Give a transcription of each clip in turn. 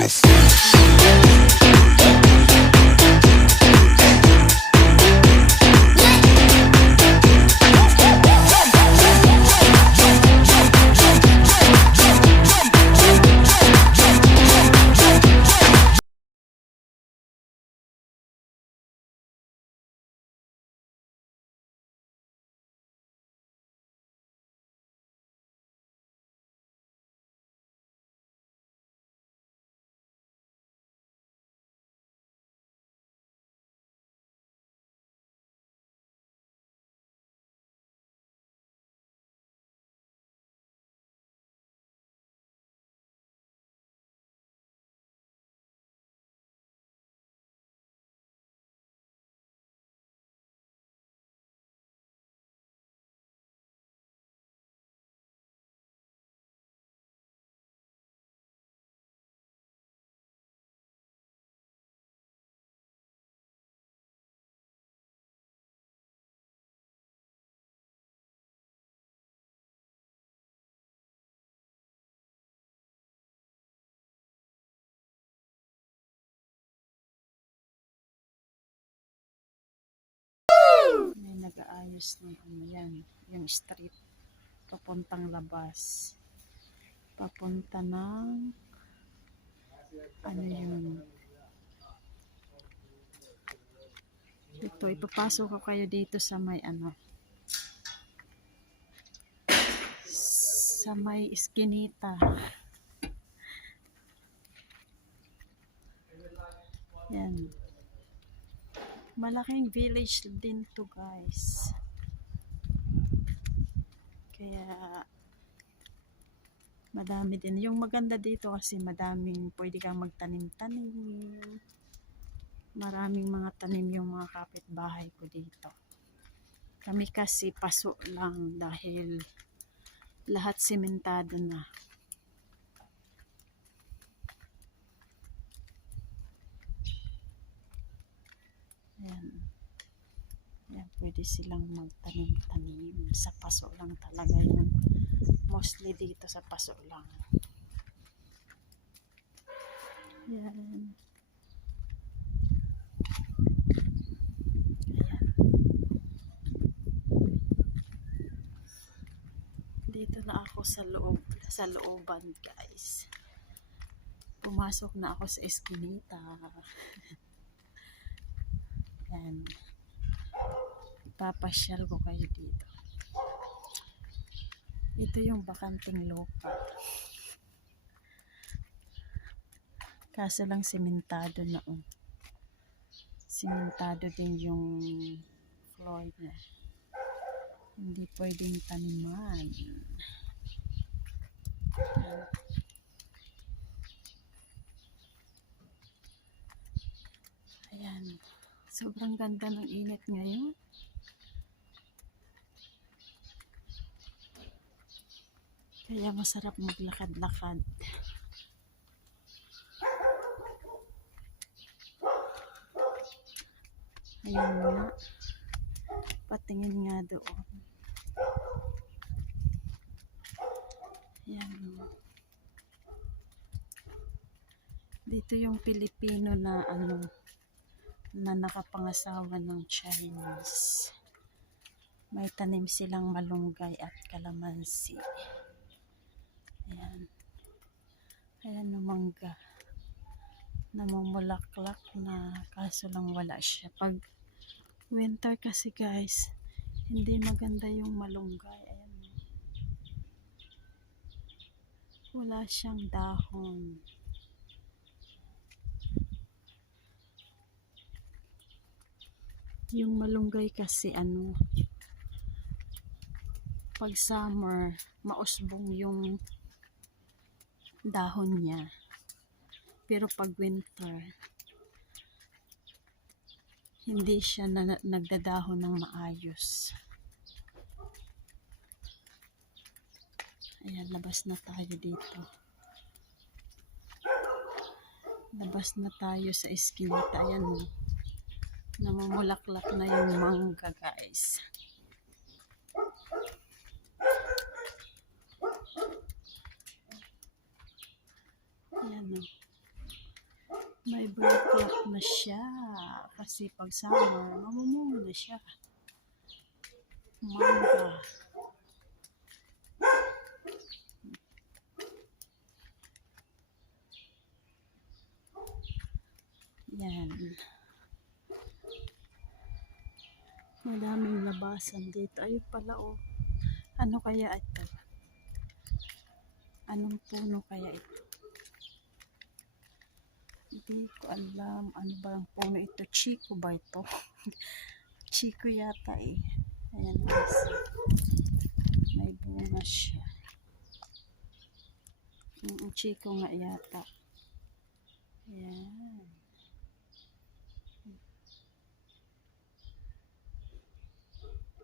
your face. May nag-aayos ng ano yan, yung street. Papuntang labas. Papunta ng ano yun. Ito, ipapasok ko kayo dito sa may ano. Sa may iskinita. Yan. Malaking village din to guys. Kaya madami din. Yung maganda dito kasi madaming pwede kang magtanim-tanim. Maraming mga tanim yung mga kapitbahay ko dito. Kami kasi paso lang dahil lahat simentado na. Ayan. Ayan, pwede silang magtanim-tanim. Sa paso lang talaga yun. Mostly dito sa paso lang. Ayan. Ayan. Dito na ako sa loob, sa looban guys. Pumasok na ako sa eskinita. Yan. Papasyal ko kayo dito. Ito yung bakanting lupa. Kaso lang simentado na oh. Simentado din yung floor niya. Hindi pwedeng taniman. Ayan. Sobrang ganda ng init ngayon. Kaya masarap maglakad-lakad. Ayan nga. Patingin nga doon. Ayan. Dito yung Pilipino na ano na nakapangasawa ng Chinese. May tanim silang malunggay at kalamansi. Ayan. Ayan na mangga. Namumulaklak na kaso lang wala siya. Pag winter kasi guys, hindi maganda yung malunggay. Ayan. Wala siyang dahon. Yung malunggay kasi ano, pag summer, mausbong yung dahon niya. Pero pag winter, hindi siya na, nagdadahon ng maayos. Ayan, labas na tayo dito. Labas na tayo sa eskinita. Ayan, oh. Namumulaklak na yung mangga, guys. Ayan, oh. na siya. Kasi pag summer, mamumunga na siya. Manga. Yan. Madaming labasan dito. Ayun pala oh. Ano kaya ito? Anong puno kaya ito? Hindi ko alam. Ano ba ang puno ito? Chico ba ito? Chico yata eh. Ayan guys. May bunga siya. Mm, Chico nga yata. Ayan.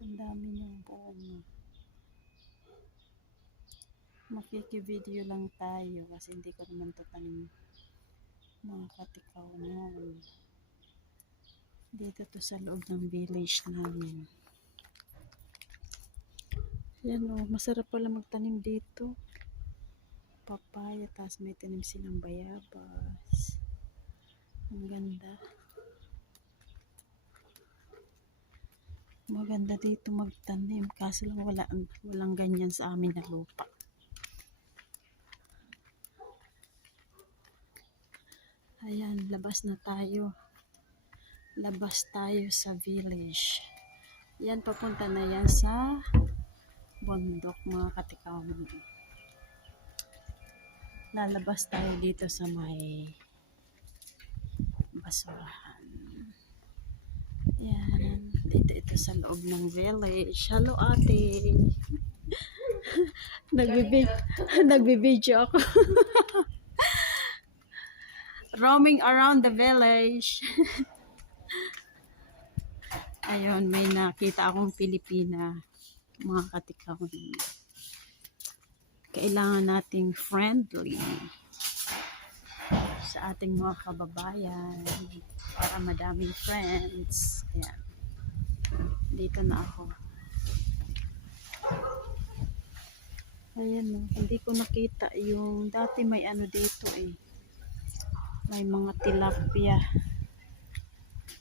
Ang dami niyang bunga. Makiki-video lang tayo kasi hindi ko naman to tanim mga katikaw noon. Dito to sa loob ng village namin. Yan o, masarap pala magtanim dito. Papaya, tapos may tanim silang bayabas. Ang ganda. Maganda dito magtanim. Kaso lang wala, walang ganyan sa amin na lupa. Ayan, labas na tayo. Labas tayo sa village. Yan, papunta na yan sa bundok mga katikawan. Lalabas tayo dito sa may basurahan. Yan, dito ito sa loob ng village. Hello ate! Nagbibig nagbibideo ako. Roaming around the village. Ayun, may nakita akong Pilipina. Mga katikawan. Kailangan nating friendly sa ating mga kababayan para madaming friends. Ayan. Dito na ako. Ayan no, hindi ko nakita yung dati may ano dito eh. May mga tilapia.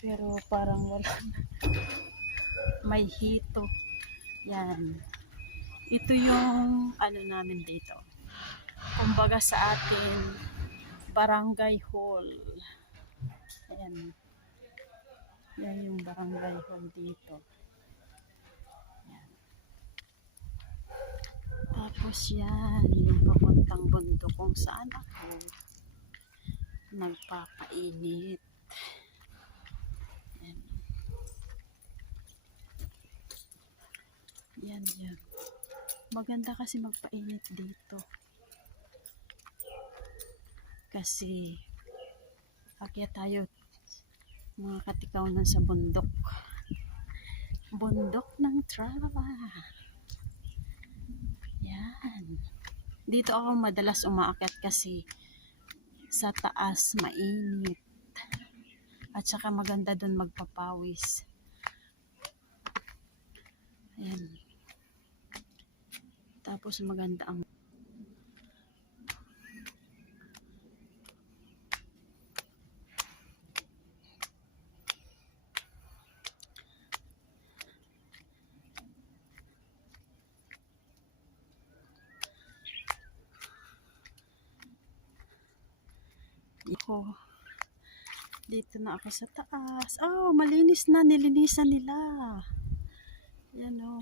Pero parang wala na. May hito. Yan. Ito yung ano namin dito. Kumbaga sa atin barangay hall. Ayan. Yan yung barangay hall dito. Tapos yan, yung papuntang bundok kung saan ako nagpapainit. Yan. Yan, yan. Maganda kasi magpainit dito. Kasi akyat tayo mga katikaw na sa bundok. Bundok ng trava. Yan. Dito ako madalas umaakyat kasi sa taas mainit. At saka maganda doon magpapawis. Ayan. Tapos maganda ang Ako. Dito na ako sa taas. Oh, malinis na. Nilinisan nila. Yan oh.